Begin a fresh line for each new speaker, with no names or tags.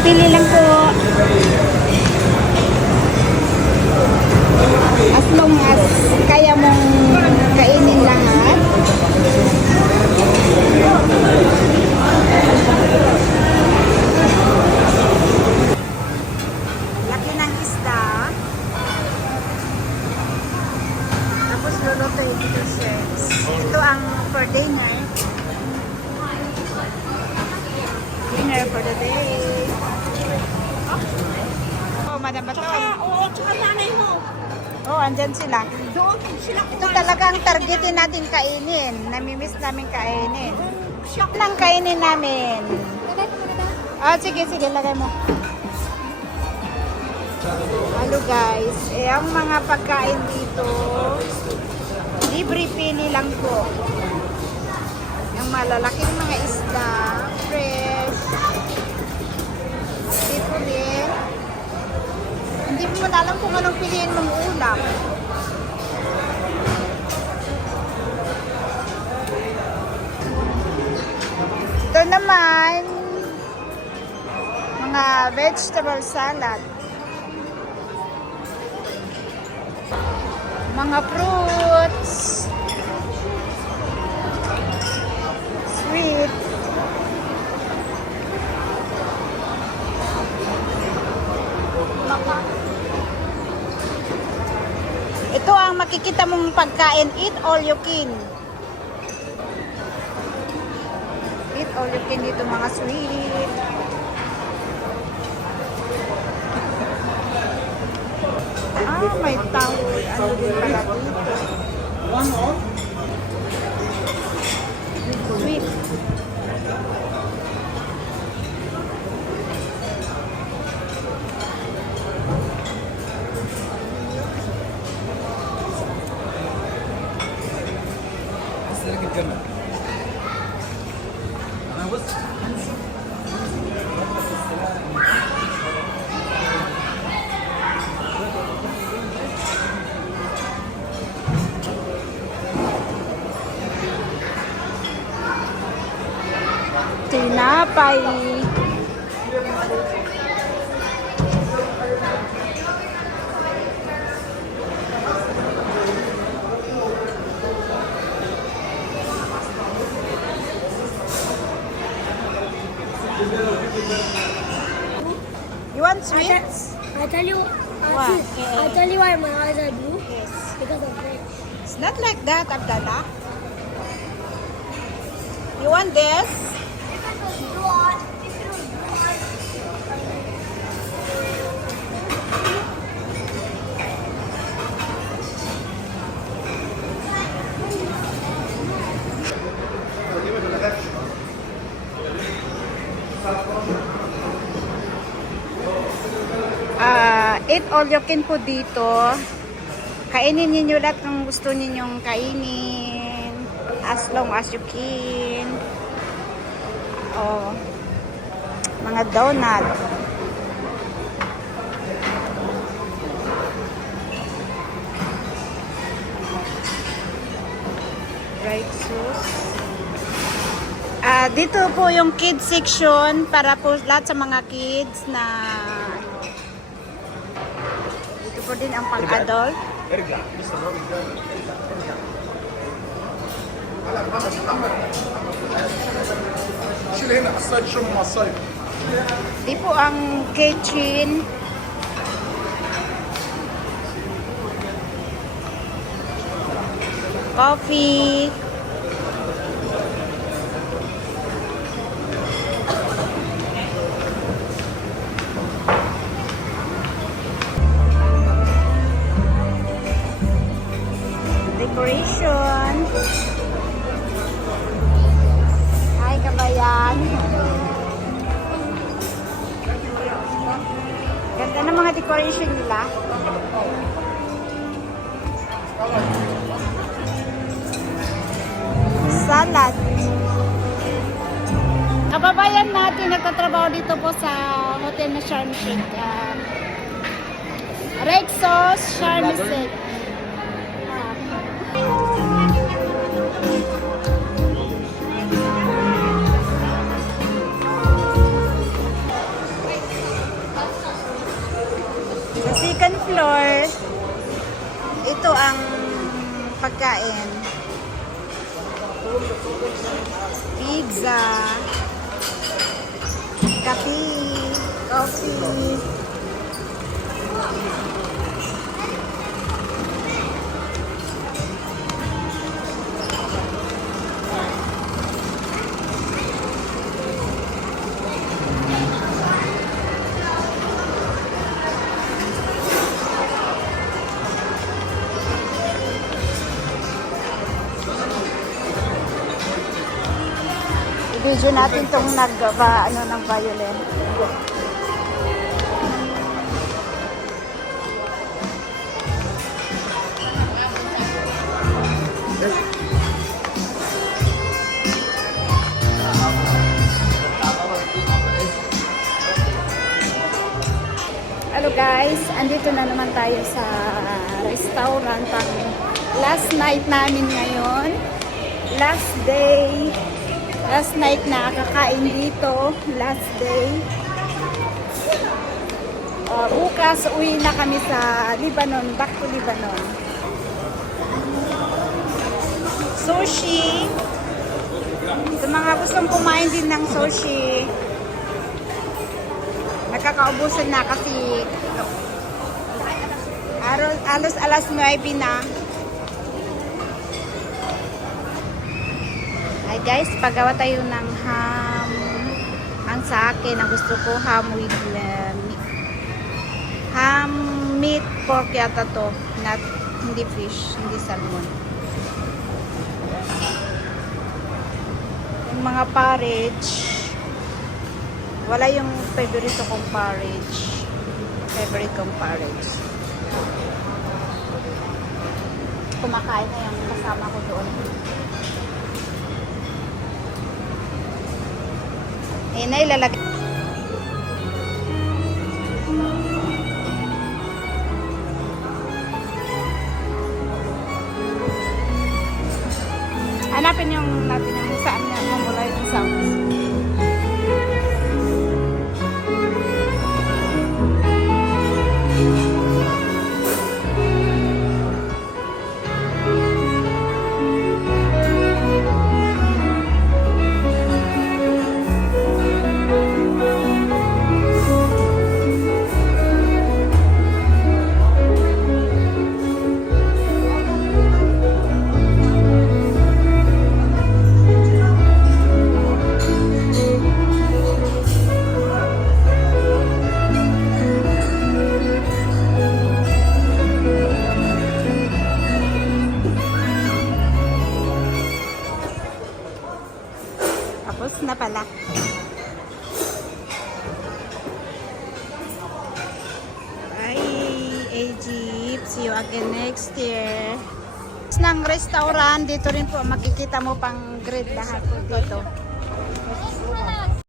Pili-pili lang po. As long as kaya mong kainin lahat. Laki ng isda. Tapos lulutuin ito shrimps. Ito ang for dinner. Dinner for the day. Oh, Madam Bato.
Oo, tsaka nanay mo.
Oh, andyan sila.
Doon sila
ang targetin natin kainin. Namimiss namin kainin.
Shock
Nang kainin namin. Ah, sige, sige, lagay mo. Hello guys, eh ang mga pagkain dito, libre pili lang po. Yung malalaking mga isda, mo na alam kung anong piliin mong ulam. Ito naman, mga vegetable salad. Mga fruits. Makikita mong pagkain, eat all you can. Eat all you can dito mga sweet. Ah, may towel. Ano din pala dito? Sweet. Tinapay. You want sweets?
I tell you? I, I tell you why my eyes are blue.
Yes.
Because of rain.
It's not like that, Abdallah. You want this? Ah, eat all you can po dito. Kainin ninyo lahat ng gusto ninyong kainin. As long as you can. Oh. Mga donut. Right sauce. Ah, uh, dito po yung kids section para po lahat sa mga kids na ano. Dito po din ang pang-adult.
Erga. Erga. Sila yung nakasad siya mga side.
Di po ang kitchen. Coffee. Decoration nila. Salad. Kababayan natin nagtatrabaho dito po sa hotel na Sharm Sheikh. Uh, red sauce. floor, ito ang pagkain. Pizza, kape, coffee, I-video natin tong nag ano ng violin. Hello guys, andito na naman tayo sa restaurant. Ang last night namin ngayon. Last day. Last night na kakain dito. Last day. Uh, bukas uwi na kami sa Lebanon. Back to Lebanon. Sushi. Sa mga gustong kumain din ng sushi. Nakakaubusan na kasi aros, alos alas 9 na. Ay guys, paggawa tayo ng ham. Ang sa akin, ang gusto ko ham with um, ham meat pork yata to. Not, hindi fish, hindi salmon. Yung mga porridge. Wala yung favorite kong porridge. Favorite kong porridge. Kumakain na yung kasama ko doon. Eh, na ilalagay. Hanapin yung natin yung saan nga mamula yung sounds. Tapos na pala. Bye, Egypt. See you again next year. ng restaurant, dito rin po makikita mo pang grid lahat po dito.